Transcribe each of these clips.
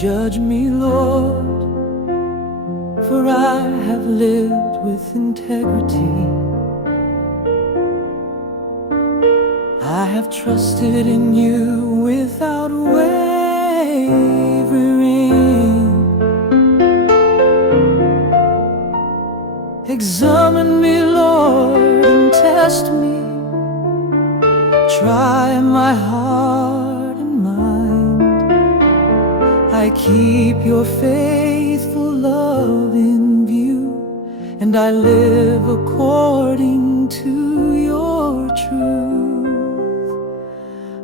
Judge me, Lord, for I have lived with integrity. I have trusted in you without wavering. Examine me, Lord, and test me. Try my heart and mind. I keep your faithful love in view, and I live according to your truth.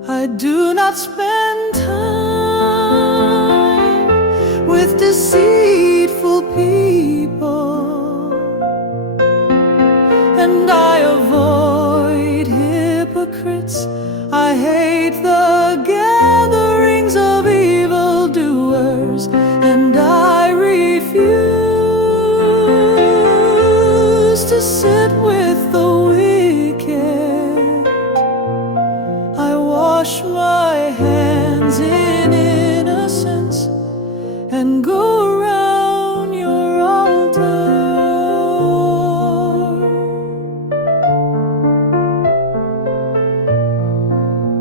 I do not spend time with deceitful people, and I avoid hypocrites. I hate the gatherings of evildoers, and I refuse to sit with the wicked. I wash my hands in innocence and go around your altar.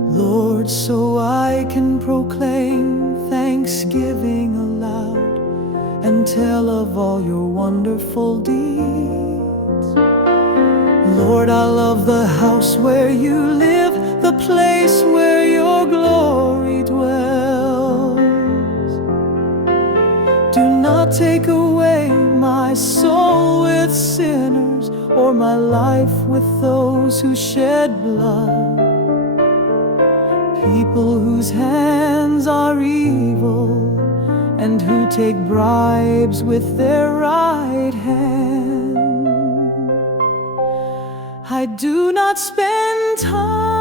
Lord, so I can proclaim thanksgiving aloud and tell of all your wonderful deeds. Lord, I love the house where you live, the place where your glory dwells. Do not take away my soul with sinners, or my life with those who shed blood, people whose hands are evil and who take bribes with their right hand. I do not spend time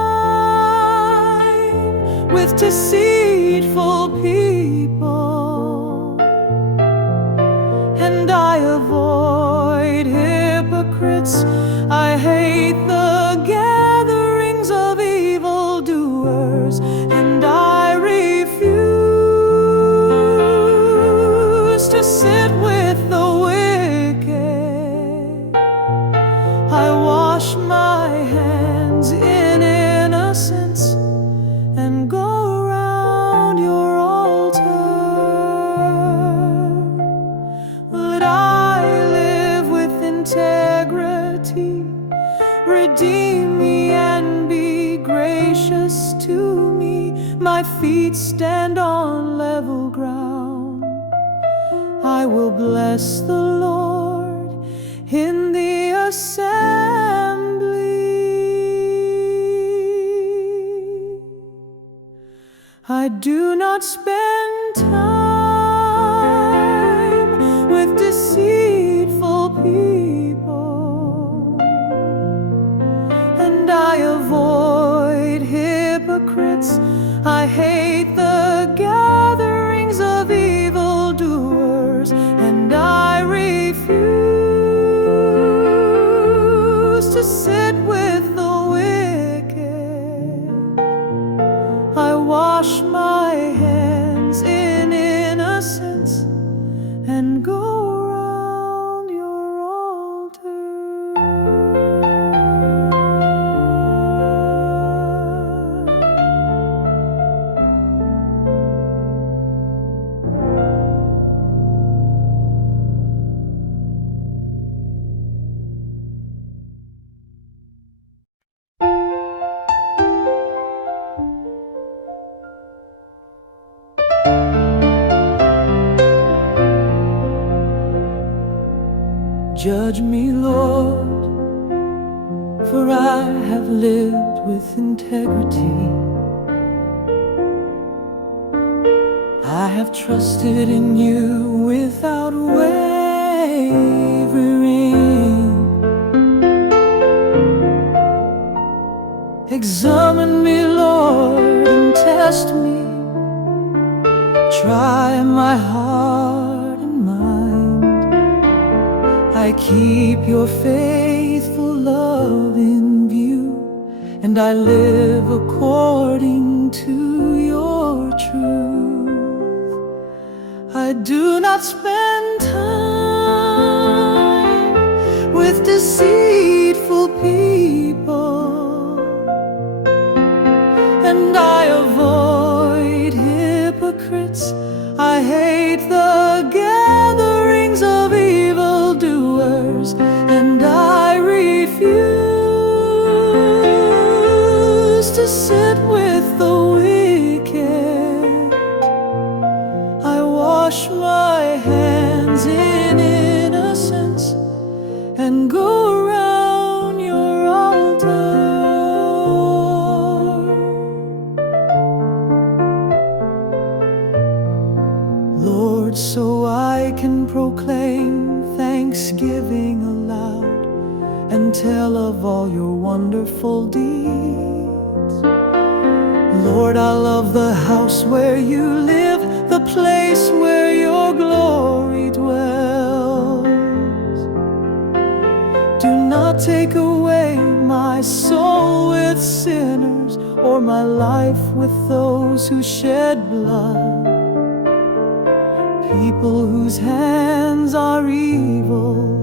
with deceitful people, and I avoid hypocrites. I hate the gatherings of evildoers, and I refuse to sit with the wicked. I wash my hands in innocence and go around your altar. Let I live with integrity. Redeem me and be gracious to me. My feet stand on level ground. I will bless the Lord in the assembly. I do not spend time with deceitful people, and I avoid hypocrites. I hate the gatherings of evildoers, and I refuse to sit with the wicked. I wash my hands in innocence and go around your altar. Judge me, Lord, for I have lived with integrity. I have trusted in you without wavering. Examine me, Lord, and test me. Try my heart and mind. I keep your faithful love in view, and I live according to your truth. I do not spend time with deceitful people, and I avoid hypocrites. I hate the gatherings of evildoers, and I refuse to sit with the wicked. I wash my hands in innocence and go around your altar. Lord, so I can proclaim thanksgiving aloud and tell of all your wonderful deeds. Lord, I love the house where you live, the place where your glory dwells. Do not take away my soul with sinners, or my life with those who shed blood, people whose hands are evil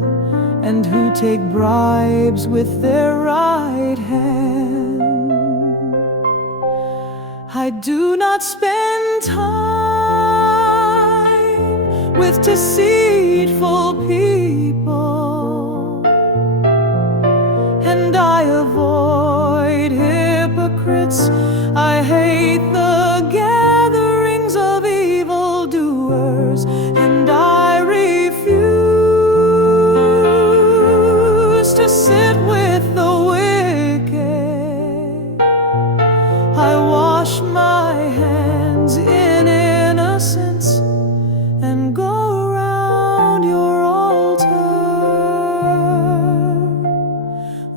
and who take bribes with their right hand. I do not spend time with deceitful people, and I avoid hypocrites. I hate the gatherings of evildoers, and I refuse to sit with the wicked. I wash my hands in innocence and go around your altar.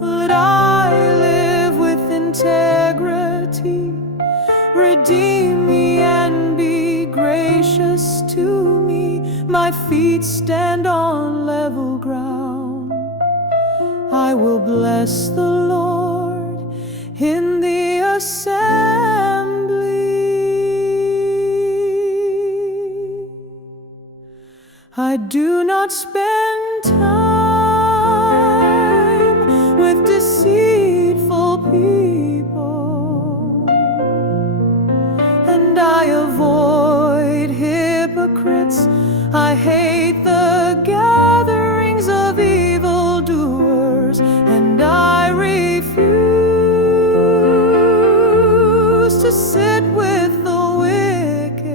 Let I live with integrity, redeem me and be gracious to me. My feet stand on level ground. I will bless the Lord in the assembly. I do not spend time with deceitful people, and I avoid hypocrites. I hate the gatherings of evildoers, and I refuse to sit with the wicked.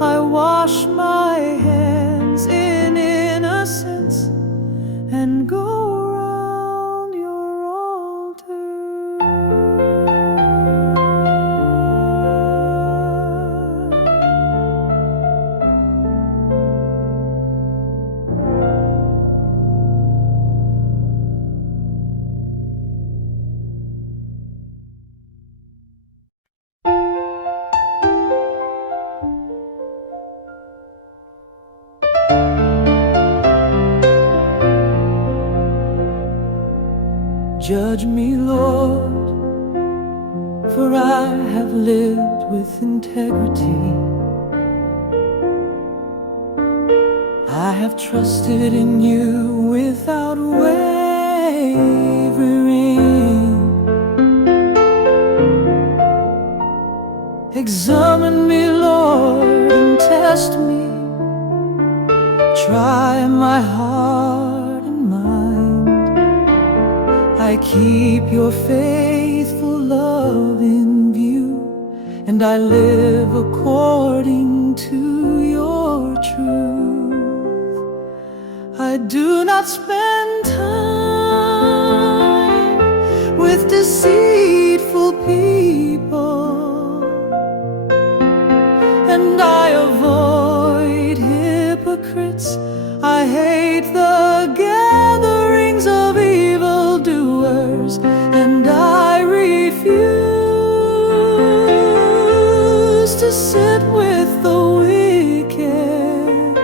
I wash my hands in innocence and go around your altar. Judge me, Lord, for I have lived with integrity. I have trusted in you without wavering. Examine me, Lord, and test me. Try my heart and mind. I keep your faithful love in view, and I live according to your truth. I do not spend time with deceitful people, and I avoid hypocrites. I hate the gatherings of evildoers, and I refuse to sit with the wicked.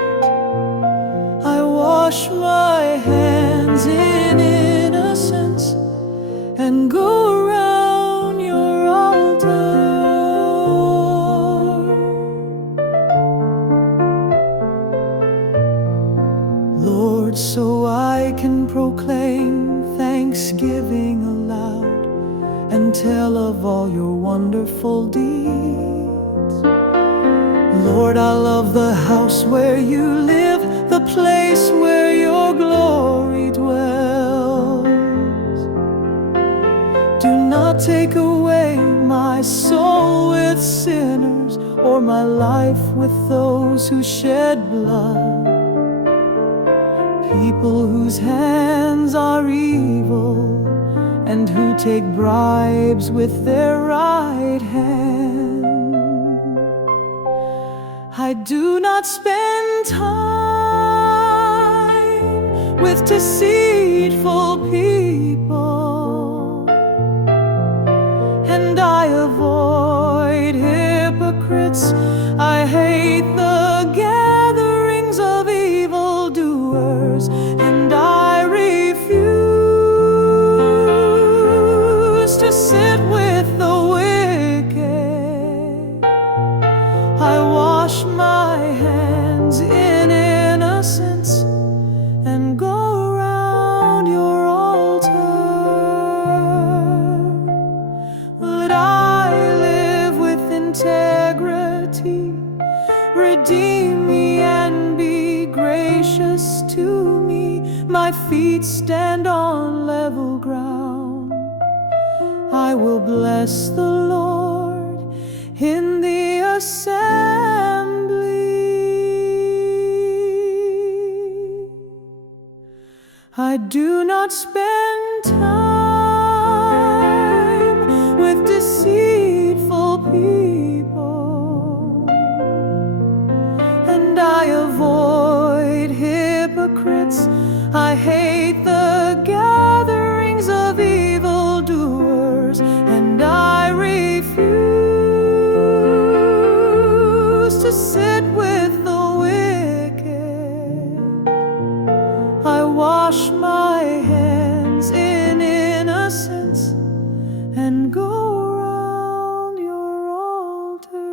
I wash my hands in innocence and go around your altar. Lord, so I can proclaim thanksgiving aloud and tell of all your wonderful deeds. Lord, I love the house where you live, the place where your glory dwells. Do not take away my soul with sinners, or my life with those who shed blood. People whose hands are evil and who take bribes with their right hand. I do not spend time with deceitful people, and I avoid hypocrites. I hate the gatherings of evildoers, and I refuse to sit with the wicked. I wash my hands in innocence and go around your altar. Let I live with integrity. Redeem me and be gracious to me. My feet stand on level ground. I will bless the Lord in the assembly. I do not spend time with deceitful people, and I avoid hypocrites. I hate the gatherings of evildoers, and I refuse to sit with the wicked. I wash my hands in innocence and go around your altar.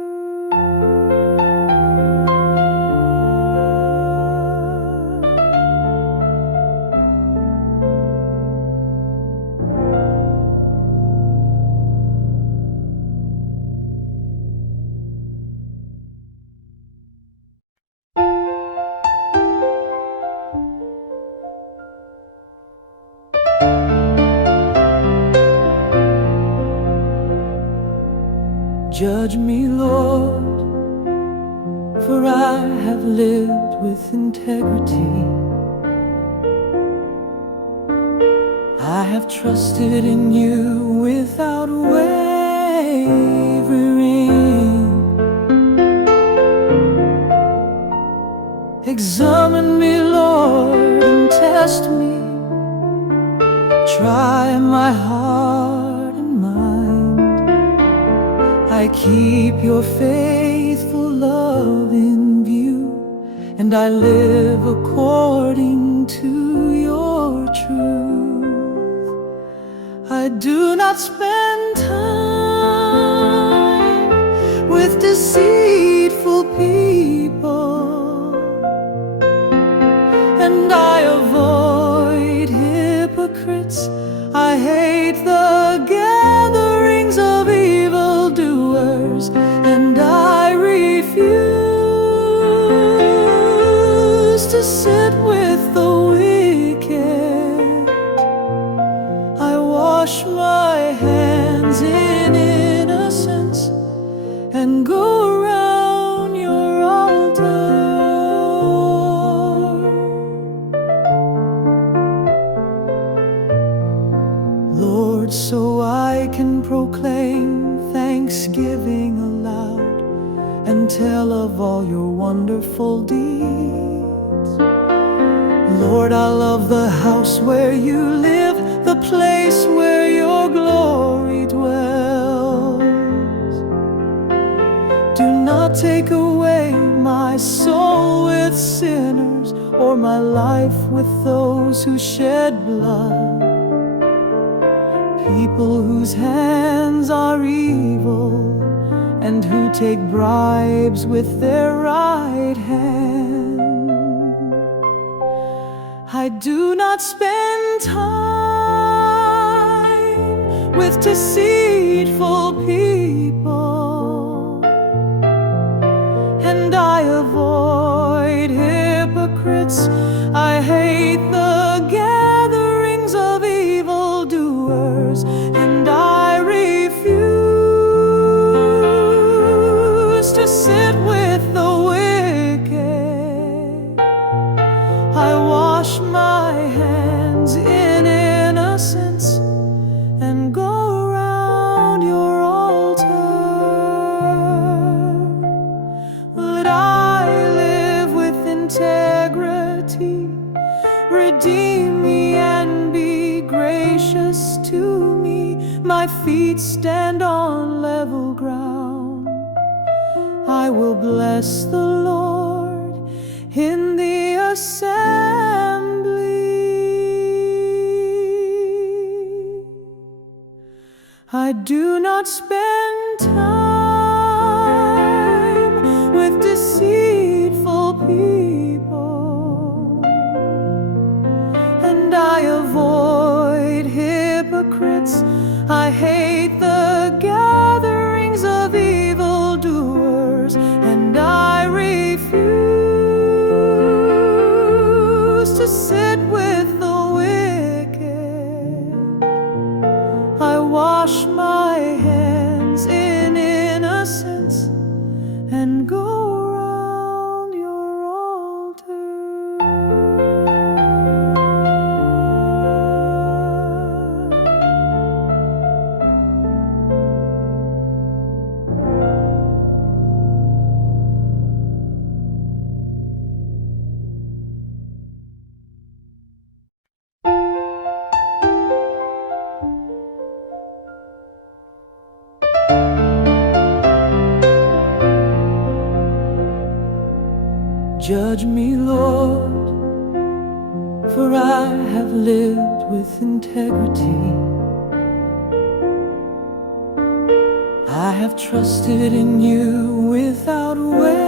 Judge me, Lord, for I have lived with integrity. I have trusted in you without wavering. Examine me, Lord, and test me. Try my heart and mind. I keep your faithful love in view, and I live according to your truth. I do not spend time with deceitful people, and I avoid hypocrites. I hate the gatherings of evildoers, and I refuse to sit with the wicked. I wash my hands in innocence and go around your altar. Lord, so I can proclaim thanksgiving aloud and tell of all your wonderful deeds. Lord, I love the house where you live, the place where your glory dwells. Do not take away my soul with sinners, or my life with those who shed blood. People whose hands are evil and who take bribes with their right hand. I do not spend time with deceitful people, and I avoid hypocrites. I hate the gatherings of evildoers, and I refuse to sit with the wicked. I wash my hands in innocence and go around your altar. Let I live with integrity. Redeem me and be gracious to me. My feet stand on level ground. I will bless the Lord in the assembly. I do not spend time with deceitful people, and I avoid hypocrites. I hate the gatherings of evildoers, and I refuse to sit with the wicked. I wash my hands in innocence and go around your altar. Judge me, Lord, for I have lived with integrity. I have trusted in you without wavering.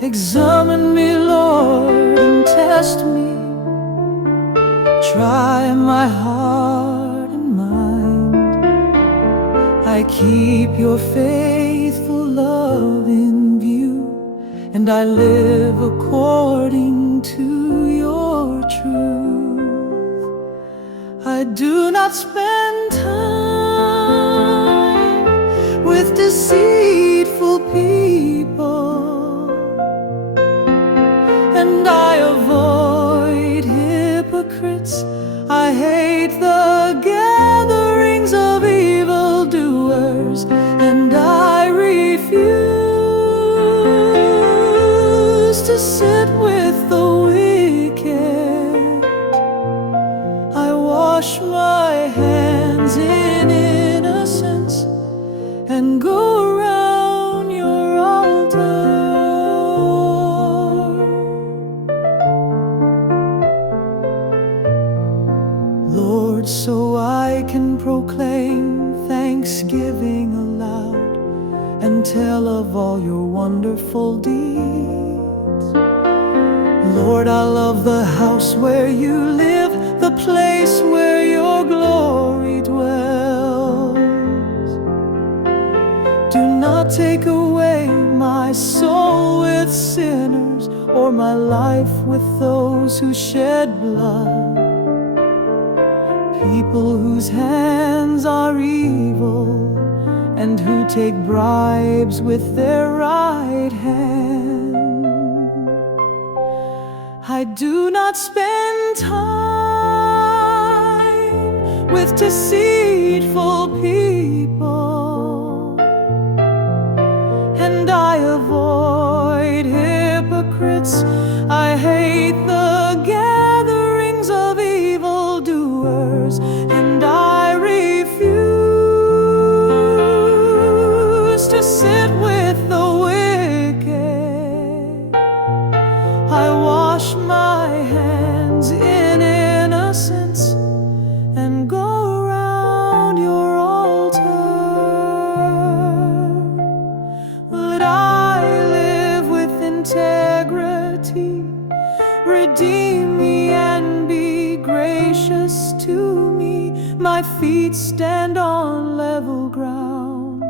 Examine me, Lord, and test me. Try my heart and mind. I keep your faithful love in view, and I live according to your truth. I do not spend time with deceitful people, and I avoid hypocrites. I hate the gatherings of evildoers, and I refuse to sit with the wicked. I wash my hands in innocence and go around your altar. Lord, so I can proclaim thanksgiving aloud and tell of all your wonderful deeds. Lord, I love the house where you live, the place where your glory dwells. Do not take away my soul with sinners, or my life with those who shed blood, people whose hands are evil and who take bribes with their right hand. I do not spend time with deceitful people, and I avoid hypocrites. I hate the gatherings of evildoers, and I refuse to sit with the wicked. I wash my hands in innocence and go around your altar. Let I redeem me and be gracious to me. My feet stand on level ground.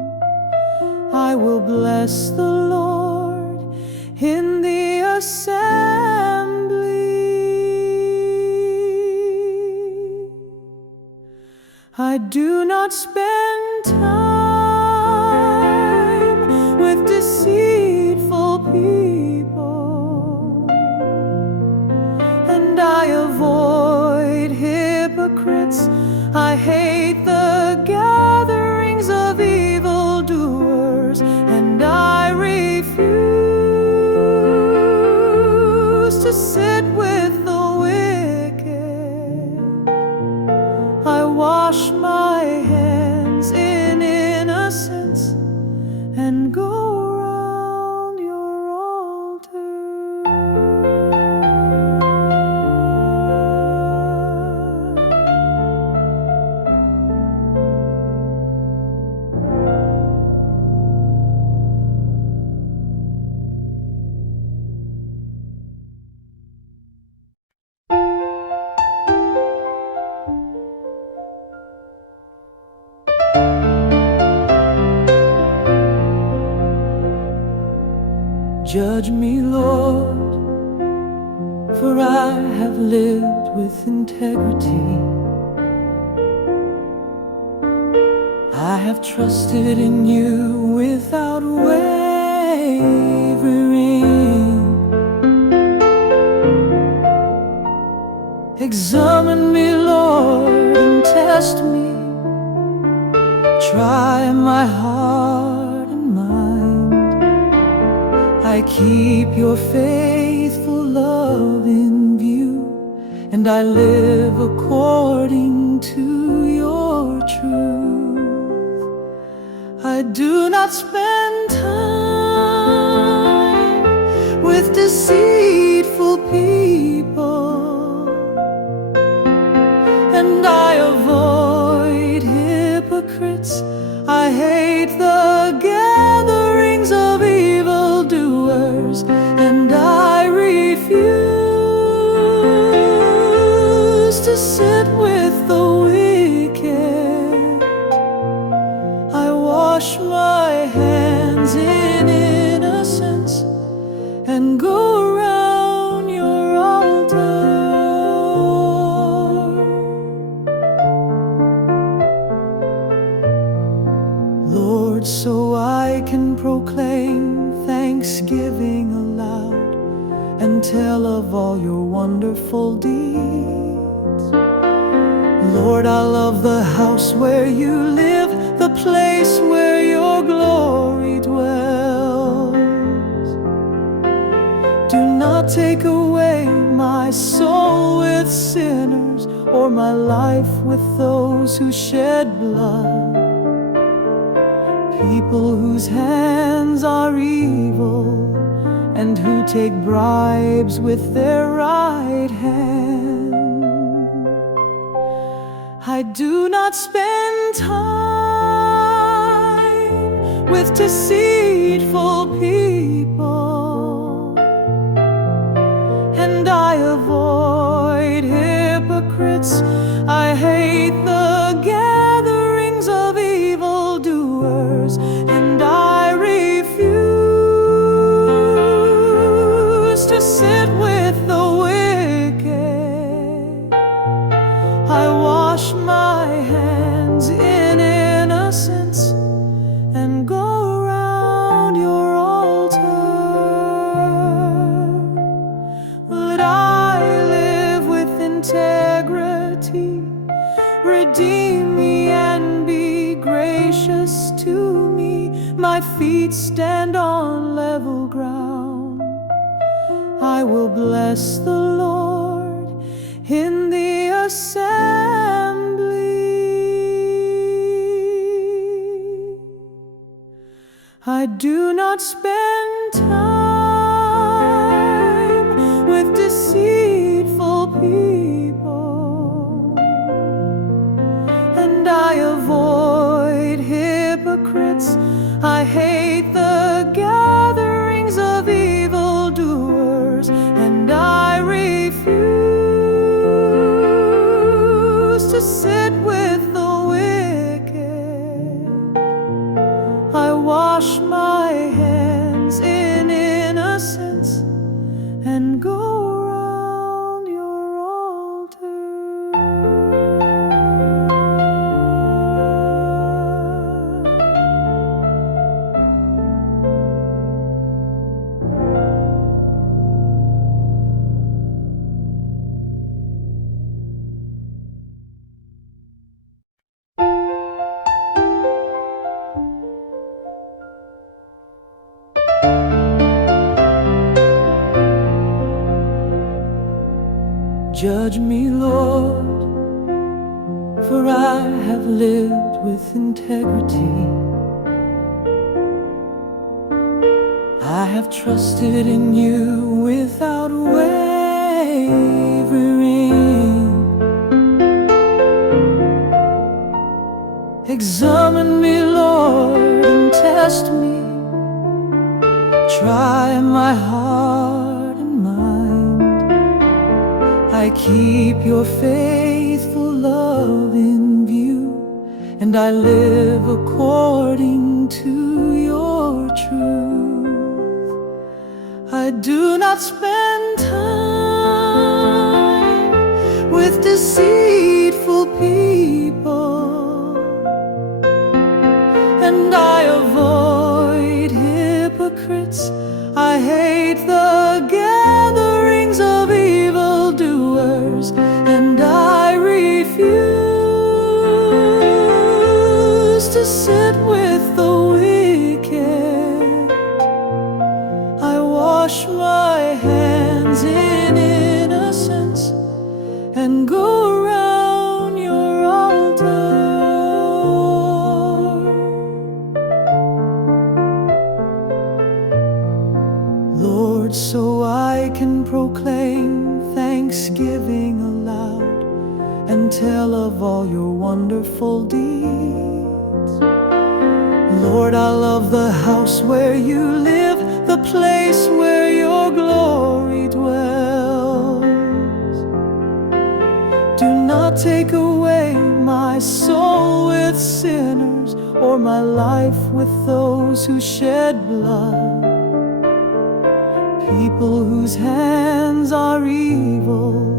I will bless the Lord in the assembly. I do not spend time with deceitful people, and I avoid hypocrites. I hate the gatherings of evildoers, and I refuse to sit with the wicked. I wash my hands in innocence and go around your altar. Judge me, Lord, for I have lived with integrity. I have trusted in you without wavering. Examine me, Lord, and test me. Try my heart and mind. I keep your faithful love in view, and I live according to your truth. I do not spend time with deceitful people, and I avoid hypocrites. I hate the gatherings of evildoers, and I refuse to sit with the wicked. I wash my hands in innocence and go around your altar. Lord, so I can proclaim thanksgiving aloud and tell of all your wonderful deeds. Lord, I love the house where you live, the place where your glory dwells. Do not take away my soul with sinners, or my life with those who shed blood, people whose hands are evil and who take bribes with their right hand. I do not spend time with deceitful people, and I avoid hypocrites. I hate the gatherings of evildoers, and I refuse to sit with the wicked. I wash my hands in innocence and go around your altar. Let I live with integrity. Redeem me and be gracious to me. My feet stand on level ground. I will bless the Lord in the assembly. I do not spend time with deceitful people, and I avoid hypocrites. I hate the gatherings of evildoers, and I refuse Judge me, Lord, for I have lived with integrity. I have trusted in you without wavering. Examine me, Lord, and test me. Try my heart and mind. I keep your faithful love in view, and I live according to your truth. I do not spend time with deceitful people, and I avoid hypocrites. I hate the gatherings of evildoers, and I refuse to sit with the wicked. I wash my hands in innocence and go around your altar. Lord, so I can proclaim thanksgiving aloud and tell of all your wonderful deeds. Lord, I love the house where you live, the place where your glory dwells. Do not take away my soul with sinners, or my life with those who shed blood, people whose hands are evil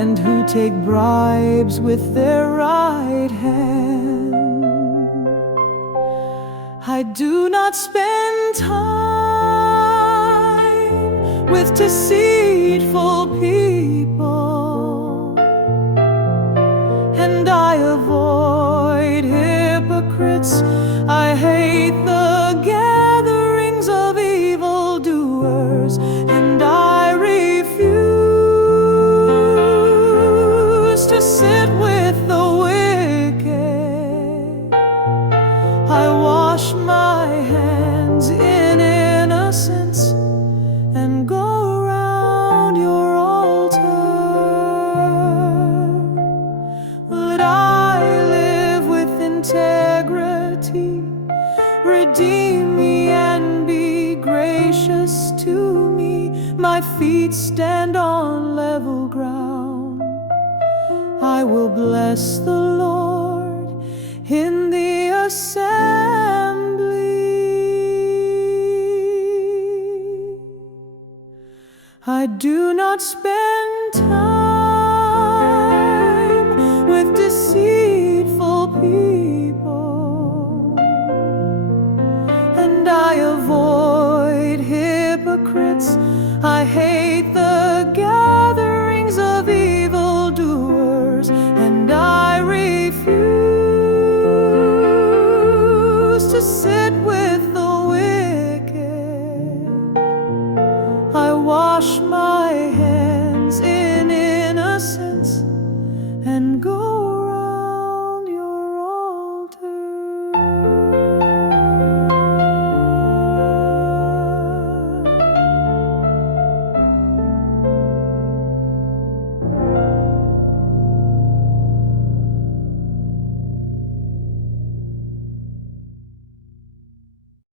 and who take bribes with their right hand. I do not spend time with deceitful people, and I avoid hypocrites. I hate the gatherings of evildoers, and I refuse to sit with the wicked. I wash my hands in innocence and go around your altar. Let I live with integrity. Redeem me and be gracious to me. My feet stand on level ground. I will bless the Lord in the assembly. I do not spend time with deceitful people, and I avoid hypocrites. I hate the gatherings of evildoers, and I refuse to sit with the wicked. I wash